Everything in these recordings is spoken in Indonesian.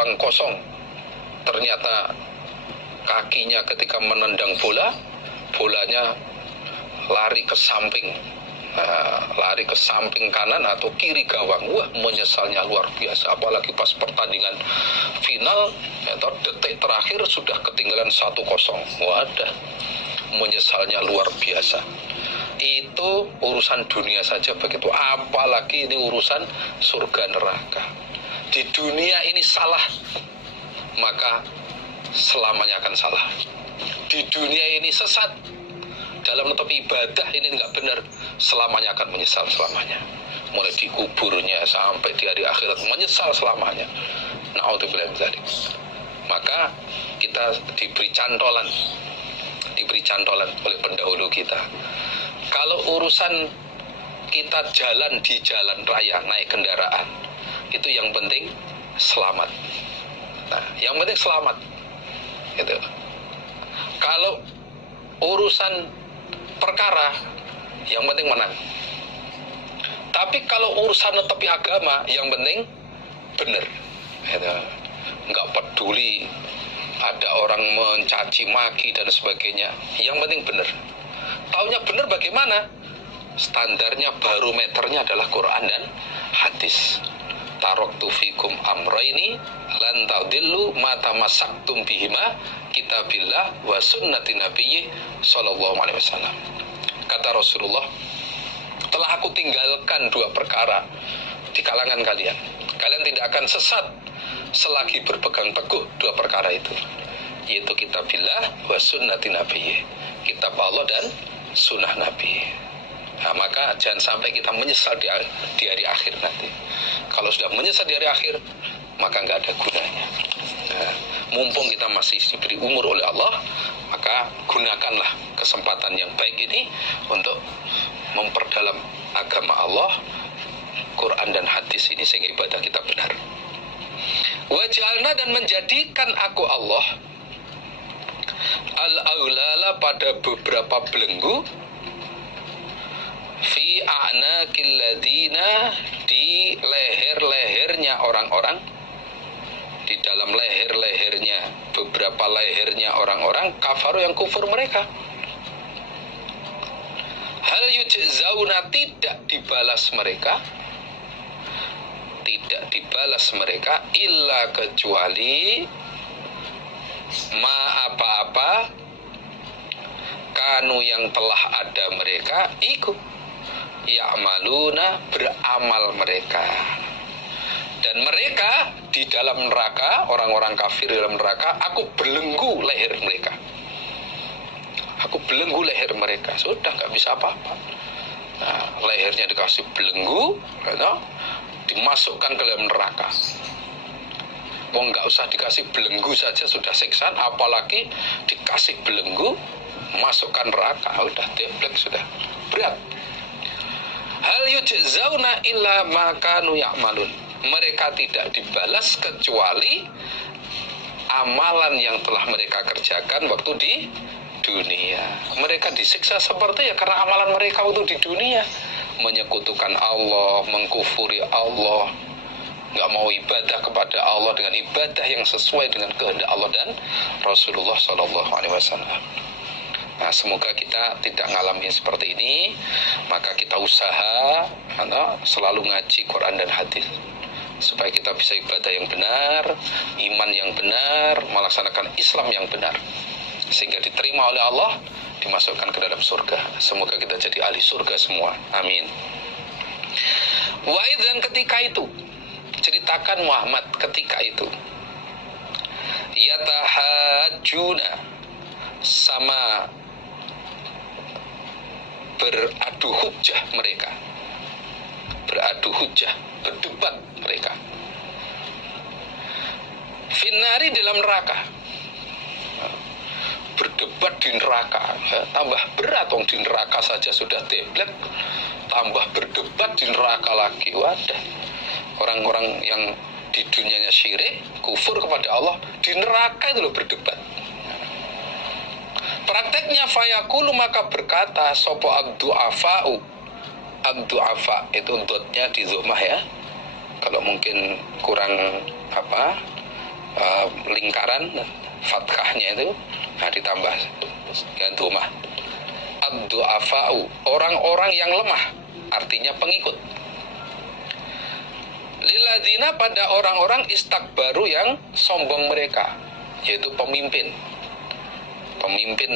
ruang kosong. Ternyata kakinya ketika menendang bola, bolanya lari ke samping, lari ke samping kanan atau kiri gawang. Wah, menyesalnya luar biasa. Apalagi pas pertandingan final, atau detik terakhir sudah ketinggalan 1-0. Wadah, menyesalnya luar biasa. Itu urusan dunia saja begitu, apalagi ini urusan surga neraka. Di dunia ini salah, maka selamanya akan salah. Di dunia ini sesat, dalam bentuk ibadah ini nggak benar, selamanya akan menyesal selamanya. Mulai di kuburnya sampai di hari akhirat menyesal selamanya. Na'udzubillah min dzalik. Maka kita diberi cantolan oleh pendahulu kita. Kalau urusan kita jalan di jalan raya, naik kendaraan, itu yang penting selamat. Nah, yang penting selamat. Gitu. Kalau urusan perkara, yang penting menang. Tapi kalau urusan netepi agama, yang penting benar. Gitu. Nggak peduli ada orang mencaci maki dan sebagainya, yang penting benar. Taunya benar bagaimana? Standarnya, barometernya adalah Quran dan hadis. Taraktu fikum amraini lan tadillu ma tamassaktum bihima kitabillah wa sunnati nabiyyi sallallahu alaihi wasallam. Kata Rasulullah, telah aku tinggalkan 2 perkara di kalangan kalian. Kalian tidak akan sesat selagi berpegang teguh 2 perkara itu, yaitu kitabillah wa sunnati nabiyyi, kitab Allah dan sunnah Nabi. Nah, maka jangan sampai kita menyesal di hari akhir nanti. Kalau sudah menyesal di hari akhir, maka nggak ada gunanya. Nah, mumpung kita masih diberi umur oleh Allah, maka gunakanlah kesempatan yang baik ini untuk memperdalam agama Allah, Quran dan hadis ini, sehingga ibadah kita benar. Waj'alna, dan menjadikan aku Allah al-aulala, pada beberapa belenggu, fi a'naqil ladina, di leher-lehernya orang-orang, di dalam leher-lehernya, beberapa lehernya orang-orang kafaru, yang kufur mereka. Hal yujzauna, tidak dibalas mereka, tidak dibalas mereka, illa kecuali ma apa-apa kanu yang telah ada mereka, iku ya'maluna, beramal mereka. Dan mereka di dalam neraka, orang-orang kafir di dalam neraka, aku belenggu leher mereka. Aku belenggu leher mereka. Sudah nggak bisa apa-apa. Nah, lehernya dikasih belenggu, dimasukkan ke dalam neraka. Wong nggak usah dikasih belenggu saja sudah siksaan, apalagi dikasih belenggu, masukkan neraka, udah deblek, sudah berat. Hal yujzauna illa ma kanu ya'malun, mereka tidak dibalas kecuali amalan yang telah mereka kerjakan waktu di dunia. Mereka disiksa seperti karena amalan mereka waktu di dunia, menyekutukan Allah, mengkufuri Allah, nggak mau ibadah kepada Allah dengan ibadah yang sesuai dengan kehendak Allah dan Rasulullah SAW. Nah, semoga kita tidak ngalamin seperti ini. Maka kita usaha selalu ngaji Quran dan hadis, supaya kita bisa ibadah yang benar, iman yang benar, melaksanakan Islam yang benar, sehingga diterima oleh Allah, dimasukkan ke dalam surga. Semoga kita jadi ahli surga semua. Amin. Wa idzan, ketika itu, ceritakan Muhammad ketika itu, yatahajuna, sama beradu hujjah mereka, beradu hujjah, berdebat mereka, finnari, dalam neraka. Berdebat di neraka, tambah berat, di neraka saja sudah deblek, tambah berdebat di neraka lagi. Wadah, orang-orang yang di dunianya syirik, kufur kepada Allah, di neraka itu loh berdebat. Prakteknya fayaqulu, maka berkata sopo abdu'afa'u. Abdu'afa itu dotnya di dhammah ya. Kalau mungkin kurang lingkaran fathahnya itu, nah ditambah dhammah. Ad-du'afa'u, orang-orang yang lemah, artinya pengikut. Lilladzina, pada orang-orang istakbaru yang sombong mereka, yaitu pemimpin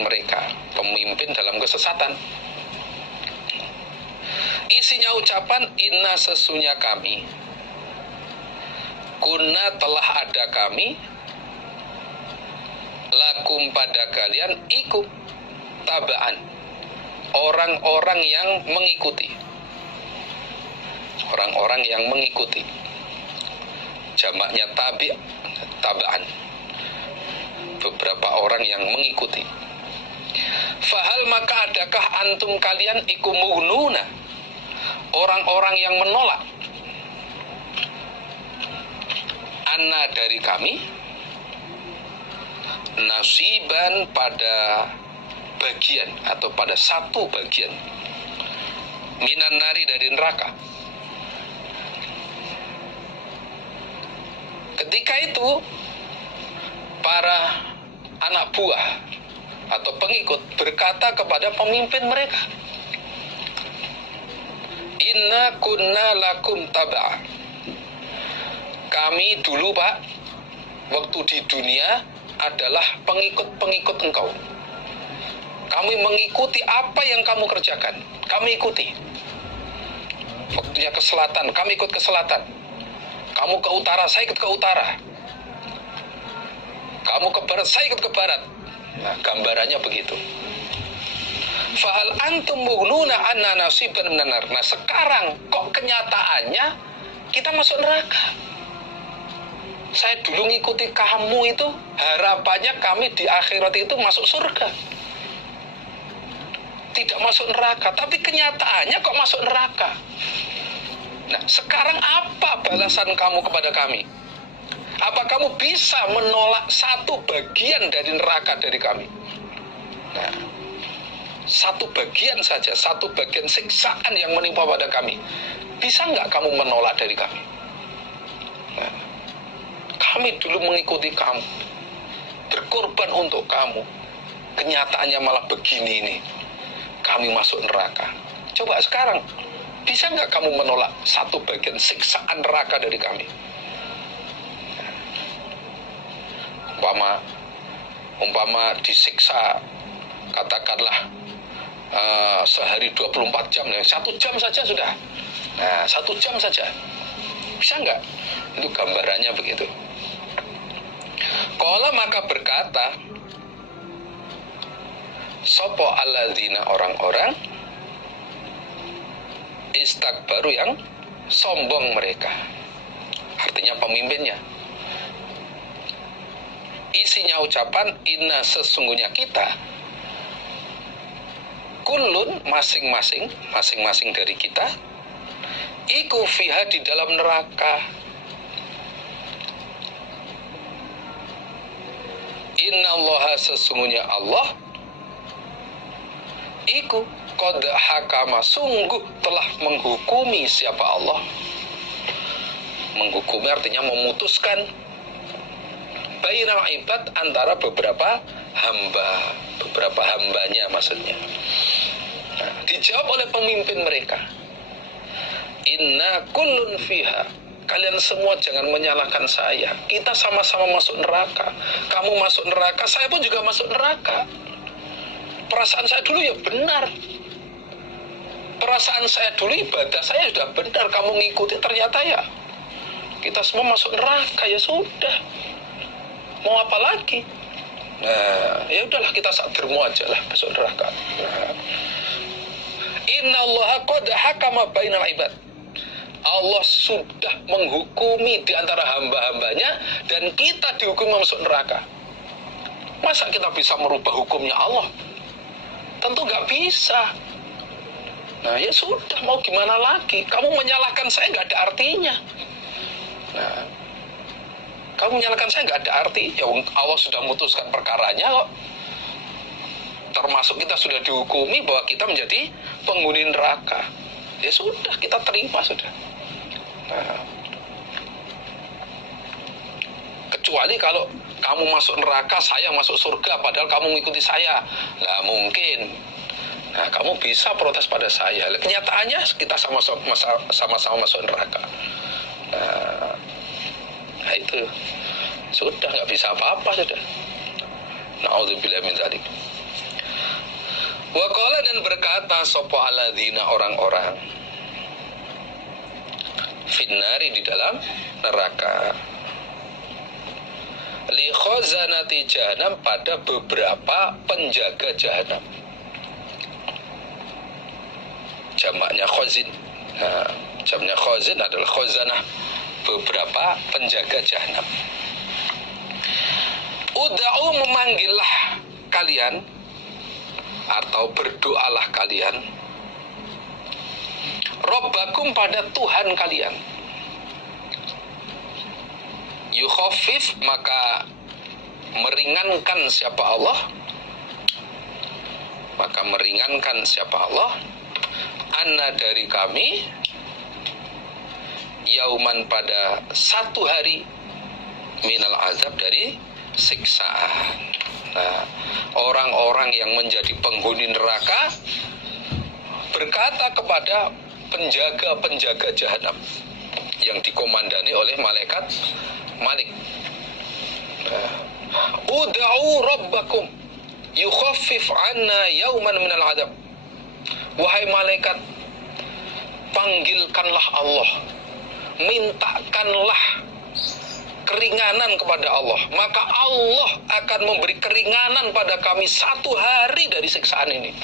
mereka, pemimpin dalam kesesatan. Isinya ucapan inna, sesungguhnya kami, kunna, telah ada kami, lakum, pada kalian, iku, tabaan, orang-orang yang mengikuti, orang-orang yang mengikuti, jamaknya tabaan, beberapa orang yang mengikuti. Fahal, maka adakah antum kalian iku muhnuna, orang-orang yang menolak, anna, dari kami, nasiban, pada bagian atau pada satu bagian, minan nari, dari neraka. Ketika itu para anak buah atau pengikut berkata kepada pemimpin mereka, inna kunna lakum tab'a, kami dulu Pak, waktu di dunia adalah pengikut-pengikut engkau. Kami mengikuti apa yang kamu kerjakan, kami ikuti. Waktunya ke selatan, kami ikut ke selatan. Kamu ke utara, saya ikut ke utara. Kamu ke barat, saya ikut ke barat. Nah, gambarannya begitu. Fahal antum mughnuna anna nasiban minan nar. Nah, sekarang kok kenyataannya kita masuk neraka. Saya dulu ngikuti kamu itu, harapannya kami di akhirat itu masuk surga, tidak masuk neraka, tapi kenyataannya kok masuk neraka. Nah, sekarang apa balasan kamu kepada kami? Apa kamu bisa menolak satu bagian dari neraka dari kami? Nah, satu bagian saja, satu bagian siksaan yang menimpa pada kami, bisa nggak kamu menolak dari kami? Nah, kami dulu mengikuti kamu, berkorban untuk kamu, kenyataannya malah begini nih, kami masuk neraka. Coba sekarang, bisa nggak kamu menolak satu bagian siksaan neraka dari kami? Umpama disiksa, katakanlah sehari 24 jam, 1 jam saja sudah. Nah, 1 jam saja, bisa nggak? Itu gambarannya begitu. Qala, maka berkata sopo alladzina, orang-orang istakbaru yang sombong mereka, artinya pemimpinnya. Isinya ucapan inna, sesungguhnya kita, kullun, masing-masing dari kita, iku fiha, di dalam neraka. Inna allaha, sesungguhnya Allah, iku qad hakama, sungguh telah menghukumi. Siapa Allah? Menghukumi artinya memutuskan, bainal ibad, antara beberapa hambanya maksudnya. Nah, dijawab oleh pemimpin mereka, inna kullun fiha, kalian semua jangan menyalahkan saya, kita sama-sama masuk neraka. Kamu masuk neraka, saya pun juga masuk neraka. Perasaan saya dulu ya benar, perasaan saya dulu, ibadah saya sudah benar, kamu ngikuti, ternyata ya kita semua masuk neraka. Ya sudah, mau apa lagi? Nah, ya udahlah, kita sadarmu aja lah, masuk neraka. Nah, inna allaha qad hakama bainal ibad, Allah sudah menghukumi di antara hamba-hambanya, dan kita dihukum masuk neraka. Masa kita bisa merubah hukumnya Allah? Tentu nggak bisa. Nah, ya sudah, mau gimana lagi? Kamu menyalahkan saya nggak ada artinya. Nah, kamu menyalahkan saya nggak ada arti. Ya Allah sudah memutuskan perkaranya kok. Termasuk kita sudah dihukumi bahwa kita menjadi penghuni neraka. Ya sudah, kita terima sudah. Nah, kecuali kalau kamu masuk neraka, saya masuk surga, padahal kamu mengikuti saya. Nggak mungkin. Nah, kamu bisa protes pada saya. Kenyataannya kita sama-sama masuk neraka. Nah, itu sudah nggak bisa apa-apa sudah. Na'udzubillah min dzalik. Wa qala, dan berkata sapa alladzina orang-orang finnari, di dalam neraka, li khazanati jahannam, pada beberapa penjaga jahanam. Jamaknya khazin. Nah, jamaknya khazin adalah khazanah, beberapa penjaga jahanam. Ud'u, memanggillah kalian, atau berdoalah kalian, Rabbakum, pada Tuhan kalian. Yukhaffif, maka meringankan siapa Allah, maka meringankan siapa Allah, anna, dari kami, yauman, pada satu hari, minal azab, dari siksaan. Nah, orang-orang yang menjadi penghuni neraka berkata kepada penjaga-penjaga jahanam yang dikomandani oleh malaikat Malik, ud'u rabbakum yukhaffif 'anna yauman minal adab. Wahai malaikat, panggilkanlah Allah, mintakanlah keringanan kepada Allah, maka Allah akan memberi keringanan pada kami satu hari dari siksaan ini.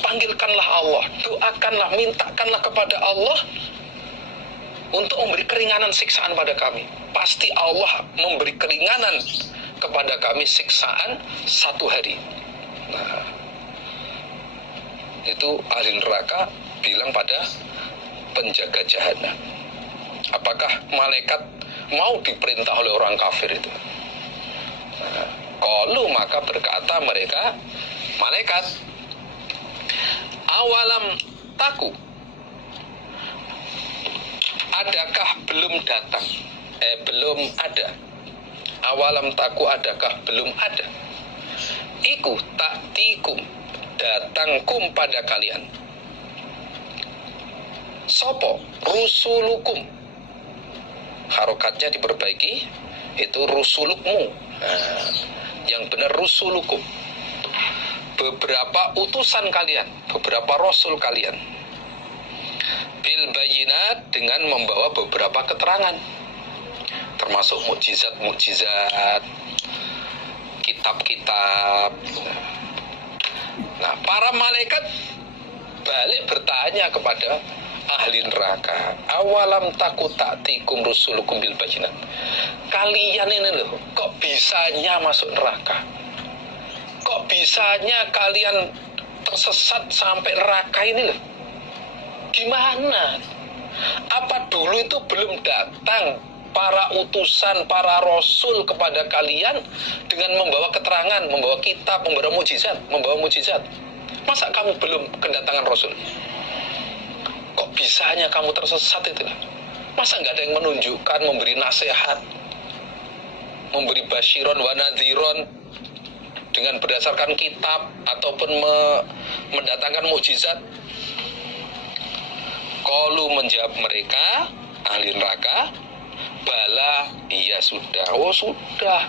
Panggilkanlah Allah, doakanlah, mintakanlah kepada Allah untuk memberi keringanan siksaan pada kami. Pasti Allah memberi keringanan kepada kami siksaan satu hari. Nah, itu ahli neraka bilang pada penjaga jahanam. Apakah malaikat mau diperintah oleh orang kafir itu? Qalu, maka berkata mereka, malaikat, awalam taku, adakah belum datang? Belum ada. Awalam taku, adakah belum ada? Iku ta'tikum, datangkum pada kalian. Sopo rusulukum, harokatnya diperbaiki, itu rusulukmu. Nah, yang benar rusulukum, beberapa utusan kalian, beberapa rasul kalian, bil bayinat, dengan membawa beberapa keterangan, termasuk mukjizat-mukjizat, kitab-kitab. Nah, para malaikat balik bertanya kepada ahli neraka, awalam takut ta'tikum rusulukum bil bayinat. Kalian ini loh, kok bisanya masuk neraka? Kok bisanya kalian tersesat sampai neraka ini loh? Gimana? Apa dulu itu belum datang para utusan, para rasul kepada kalian dengan membawa keterangan, membawa kitab, membawa mujizat? Masa kamu belum kedatangan rasul? Kok bisanya kamu tersesat itu lah? Masa nggak ada yang menunjukkan, memberi nasihat, memberi basyiron wa nadhiron dengan berdasarkan kitab ataupun mendatangkan mukjizat? Qalu, menjawab mereka ahli neraka, bala, iya sudah. Oh sudah,